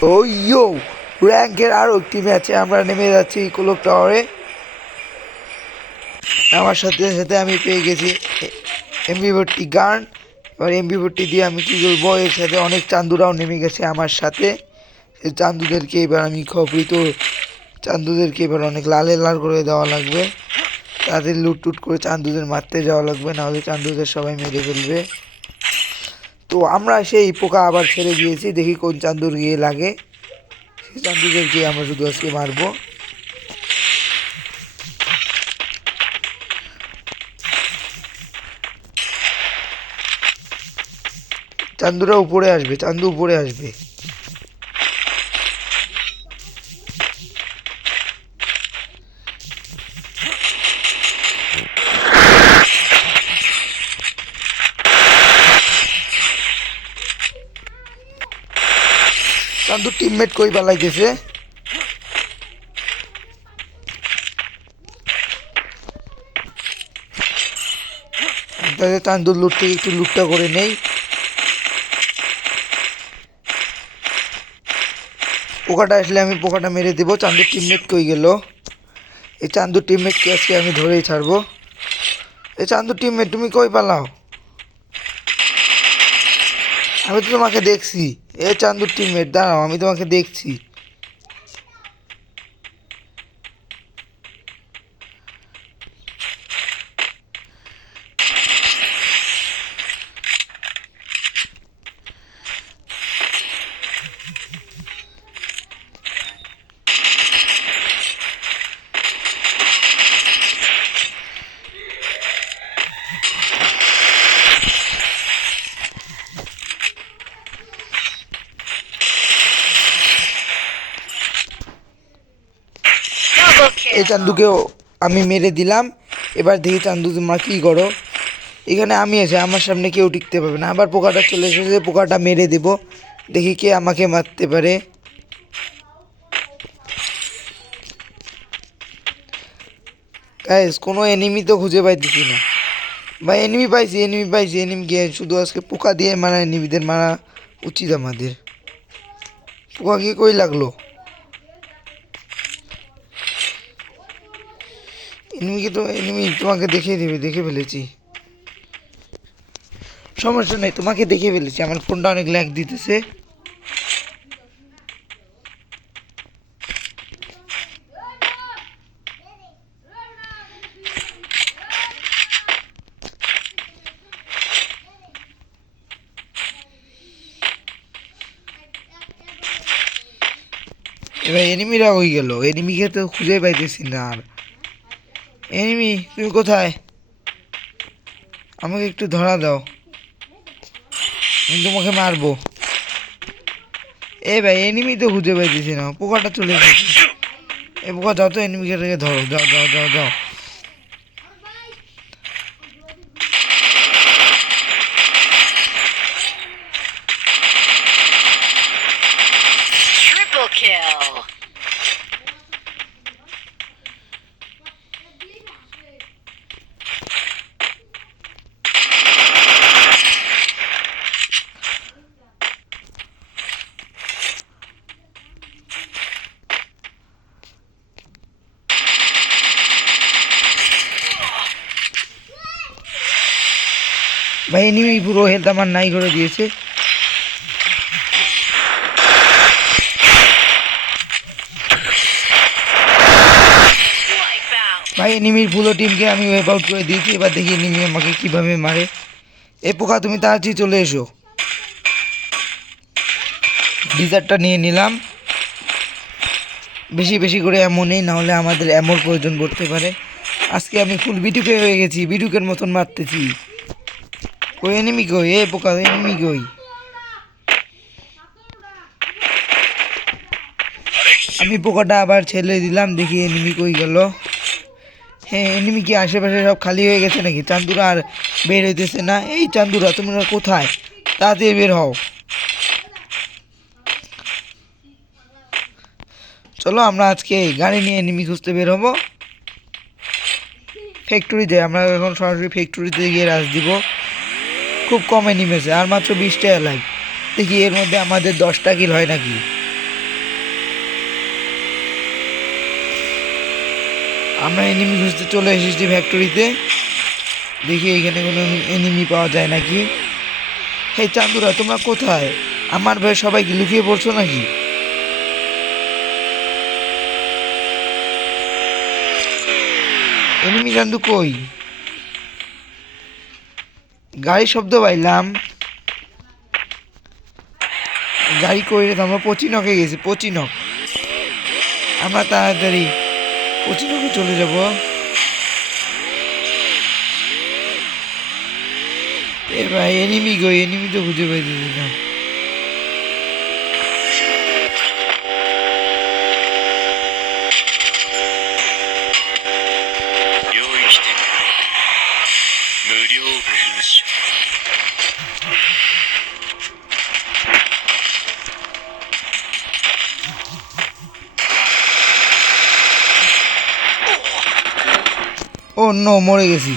ও ইয়ো, র্যাঙ্কের আরও একটি ম্যাচে আমরা নেমে যাচ্ছি ক্লক টাওয়ারে। আমার সাথে সাথে আমি পেয়ে গেছি এমবি40 গান। এবার এমবি40 দিয়ে আমি কী করবো, এর সাথে অনেক চান্দুরাও নেমে গেছে আমার সাথে। সেই চান্দুদেরকে এবার আমি খবরিত চান্দুদেরকে এবার অনেক লালে লাল করে দেওয়া লাগবে। তাদের লুটটুট করে চান্দুদের মারতে যাওয়া লাগবে, নাহলে চান্দুদের সবাই মেরে ফেলবে। তো আমরা সেই পোকা আবার ছেড়ে দিয়েছি, দেখি কোন চান্দুর গিয়ে লাগে। সেই চান্দুদেরকে আমরা শুধু আজকে মারবো। চান্দুরা উপরে আসবে, চান্দু উপরে আসবে। চান্দুর টিমমেট কই পালাইতেছে। তাহলে চান্দুর লুট থেকে একটু লুটটা করে নেই। পোকাটা আসলে আমি পোকাটা মেরে দেবো। চান্দুর টিমমেট কই গেল? এই চান্দুর টিমমেটকে আজকে আমি ধরেই ছাড়বো। এই চান্দুর টিমমেট তুমি কই পালাও? আমি তো তোমাকে দেখছি। এ চান্দুর টিমমেট দাঁড়াও, আমি তোমাকে দেখছি। এই চান্দুকেও আমি মেরে দিলাম। এবার দেখি চান্দু তোমরা কী করো। এখানে আমি এসে আমার সামনে কেউ টিকতে পারবে না। আবার পোকাটা চলে এসেছে, পোকাটা মেরে দেব। দেখি কে আমাকে মারতে পারে। গাইস, কোনো এনিমি তো খুঁজে পাইতেছি না ভাই। এনিমি পাইছি, এনিমি পাইছি। এনিমিকে শুধু আজকে পোকা দিয়ে মারা, এনিমিদের মারা উচিত আমাদের। পোকা কি কই লাগলো? এনিমিকে তো এনিমি তোমাকে দেখে দেবে, দেখে ফেলেছি। সমস্যা নেই, তোমাকে দেখে ফেলেছি। আমার ফোনটা অনেক ল্যাগ দিতেছে। এবার এনিমিরা হয়ে গেল, এনিমিকে তো খুঁজে পাইতেছি না আর। এনিমি তুমি কোথায়? আমাকে একটু ধরা দাও, আমি তোমাকে মারবো। এ ভাই, এনিমি তো খুঁজে পাইতেছি না। পোকাটা চলে এসেছে। এ পোকা যাও তো, এনিমিকে ধরো, যাও যাও যাও যাও। Triple kill. ভাই এনিমি পুরো হেলথ আমার নাই করে দিয়েছে। Wipeout. ভাই এনিমির পুরো টিমকে আমি ওয়েপ আউট করে দিয়েছি। এবার দেখি এনিমি আমাকে কিভাবে মারে। এ পোকা তুমি তাড়াতাড়ি চলে এসো। ডিজার্টটা নিয়ে নিলাম। বেশি বেশি করে অ্যামো নেই, নাহলে আমাদের অ্যামোর প্রয়োজন পড়তে পারে। আজকে আমি ফুল বিটুকে হয়ে গেছি, বিটুকের মতন মারতেছি। ওই এনিমি কই? এ পোকা, এনিমি কই? আমি পোকাটা আবার ছেড়ে দিলাম, দেখি এনিমি কই গেল। হ্যাঁ, এনিমি কি আশেপাশে সব খালি হয়ে গেছে নাকি? চান্দুরা আর বের হইতেছে না। এই চান্দুরা তোমরা কোথায়? তাড়াতাড়ি বের হও। চলো আমরা আজকে গাড়ি নিয়ে এনিমি খুঁজতে বের হবো। ফ্যাক্টরিতে আমরা এখন সরাসরি ফ্যাক্টরিতে গিয়ে রাজ দিব। খুব কম এনিমি আছে, আর মাত্র 20টা লাইভ। দেখি এর মধ্যে আমাদের 10টা কিল হয় নাকি। আমরা এনিমি খুঁজতে চলে এসেছি ফ্যাক্টরিতে। দেখি এখানে কোনো এনিমি পাওয়া যায় নাকি। হে চান্দুরা, তোমরা কোথায়? আমার ভাই সবাই কি লুকিয়ে পড়ছো নাকি? এনিমি চান্দু কই? গাড়ির শব্দ পাইলাম। গাড়ি কই রে? আমরা পচিনকে গেছি, পচিনক। আমরা তাড়াতাড়ি পচিনকে চলে যাব। এর ভাই এনিমি কই? এনিমি তো খুঁজে পাইতেছি না। ও নো, মরে গেছি।